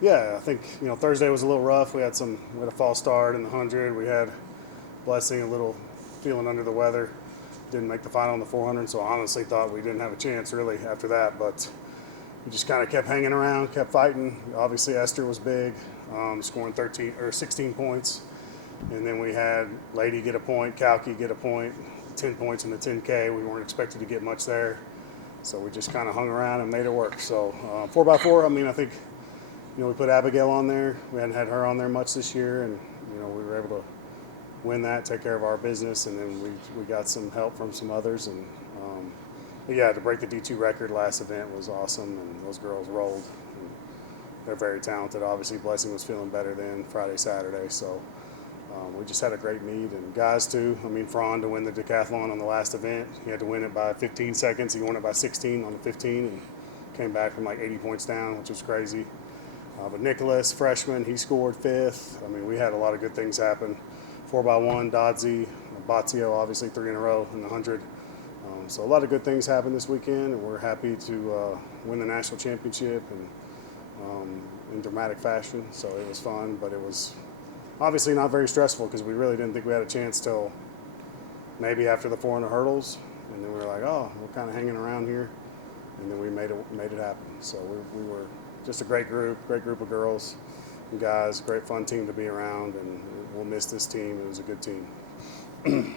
Yeah, I think Thursday was a little rough. We had a false start in the 100. We had Blessing a little feeling under the weather. Didn't make the final in the 400, so I honestly thought we didn't have a chance really after that. But we just kind of kept hanging around, kept fighting. Obviously, Esther was big, scoring 13 or 16 points, and then we had Lady get a point, Kalki get a point, 10 points in the 10K. We weren't expected to get much there, so we just kind of hung around and made it work. So 4x4. I mean, I think we put Abigail on there. We hadn't had her on there much this year, and we were able to win that, take care of our business, and then we got some help from some others. And but yeah, to break the D2 record last event was awesome, and those girls rolled. And they're very talented. Obviously, Blessing was feeling better than Friday, Saturday, so we just had a great meet. And guys too. I mean, Fran to win the decathlon on the last event, he had to win it by 15 seconds. He won it by 16 on the 15, and came back from like 80 points down, which was crazy. But Nicholas, freshman, he scored fifth. I mean, we had a lot of good things happen. 4x1, Dodzy, Bazio, obviously 3 in a row in the 100. So a lot of good things happened this weekend, and we're happy to win the national championship and in dramatic fashion. So it was fun, but it was obviously not very stressful because we really didn't think we had a chance till maybe after the 400 hurdles, and then we were like, oh, we're kind of hanging around here, and then we made it happen. So we were just a great group of girls and guys, great fun team to be around, and we'll miss this team. It was a good team. You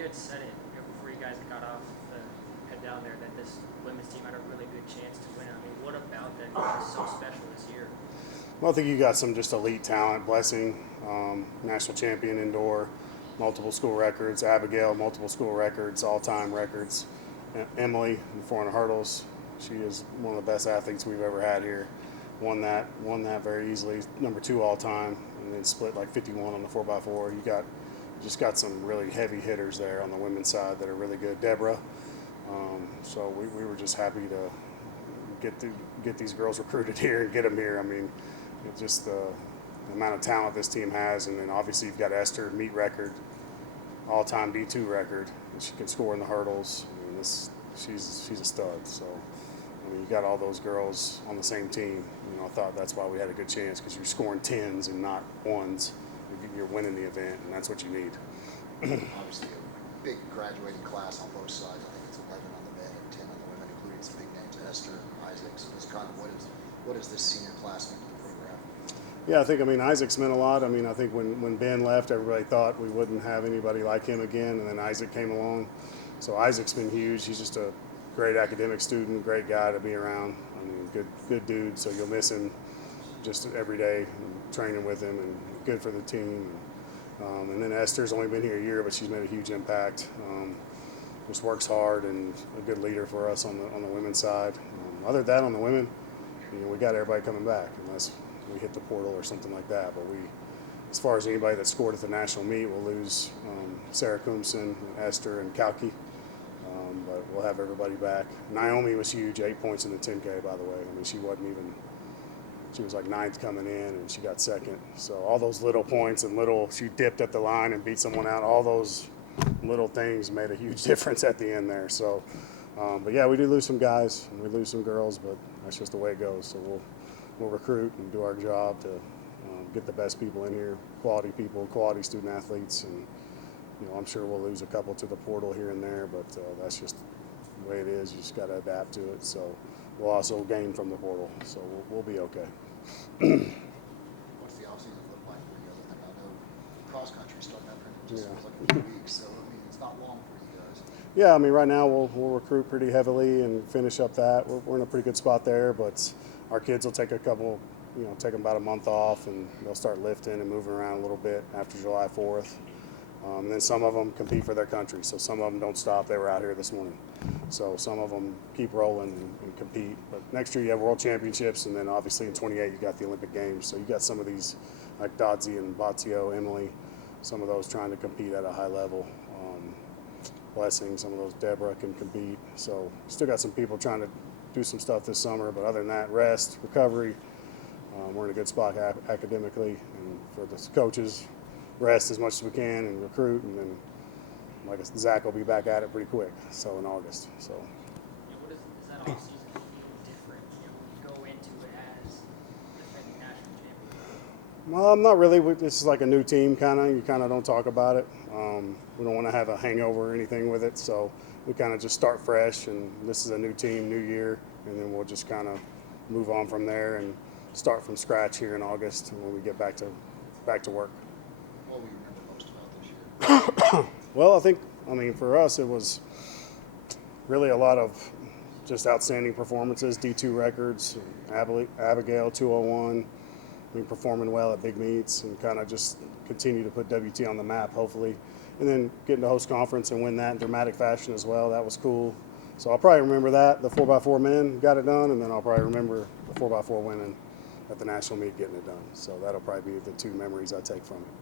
had said it before you guys got off the head down there that this women's team had a really good chance to win. I mean, what about them is so special this year? Well, I think you got some just elite talent. Blessing, national champion indoor, multiple school records. Abigail, multiple school records, all-time records. Emily, the 400 hurdles. She is one of the best athletes we've ever had here. Won that very easily. Number 2 all-time, and then split like 51 on the 4x4. You just got some really heavy hitters there on the women's side that are really good. Deborah. So we were just happy to get these girls recruited here and get them here. I mean, it's just the amount of talent this team has, and then obviously you've got Esther, meet record, all-time D2 record, and she can score in the hurdles. I mean, she's a stud. So I mean, you got all those girls on the same team. I thought that's why we had a good chance, because you're scoring 10s and not 1s. You're winning the event, and that's what you need. Obviously, a big graduating class on both sides. I think it's 11 on the men and 10 on the women, including some big names, Esther, Isaac. So it's kind of what does this senior class mean to the program? Yeah, I mean, Isaac's meant a lot. I mean, I think when Ben left, everybody thought we wouldn't have anybody like him again, and then Isaac came along. So Isaac's been huge. He's just a great academic student, great guy to be around. I mean, good dude. So you'll miss him just every day, training with him, and good for the team. And then Esther's only been here a year, but she's made a huge impact. Just works hard and a good leader for us on the women's side. Other than that, on the women, we got everybody coming back unless we hit the portal or something like that. But as far as anybody that scored at the national meet, we'll lose Sarah Kumson, Esther, and Kalki. But we'll have everybody back. Naomi was huge, 8 points in the 10K, by the way. I mean, she was like 9th coming in, and she got 2nd. So all those little points and she dipped at the line and beat someone out. All those little things made a huge difference at the end there. So, but yeah, we do lose some guys and we lose some girls, but that's just the way it goes. So we'll recruit and do our job to get the best people in here, quality student athletes, and I'm sure we'll lose a couple to the portal here and there, but that's just the way it is. You just got to adapt to it. So we'll also gain from the portal, so we'll be okay. What's the offseason look like for you? Other than I know cross country starting up in just feels like a few weeks, so I mean it's not long for you guys. Yeah, I mean right now we'll recruit pretty heavily and finish up that. We're in a pretty good spot there, but our kids will take take them about a month off, and they'll start lifting and moving around a little bit after July 4th. And then some of them compete for their country, so some of them don't stop. They were out here this morning. So some of them keep rolling and compete. But next year you have World Championships, and then obviously in 28 you got the Olympic Games. So you got some of these like Dodzy and Bazio, Emily, some of those trying to compete at a high level. Blessing, some of those Deborah can compete. So still got some people trying to do some stuff this summer, but other than that, rest, recovery. We're in a good spot academically, and for the coaches, rest as much as we can and recruit, and then like I said, Zach will be back at it pretty quick, so in August. So What is that offseason feel different when you go into it as defending national Well, not really. This is like a new team, kind of. You kind of don't talk about it. We don't want to have a hangover or anything with it, so we kind of just start fresh. And this is a new team, new year, and then we'll just kind of move on from there and start from scratch here in August when we get back to work. What will you remember most about this year? Well, I mean, for us, it was really a lot of just outstanding performances, D2 records, Abigail 201. I mean, performing well at big meets and kind of just continue to put WT on the map, hopefully. And then getting to host conference and win that in dramatic fashion as well. That was cool. So I'll probably remember that. The 4x4 men got it done, and then I'll probably remember the 4x4 women at the national meet getting it done. So that'll probably be the two memories I take from it.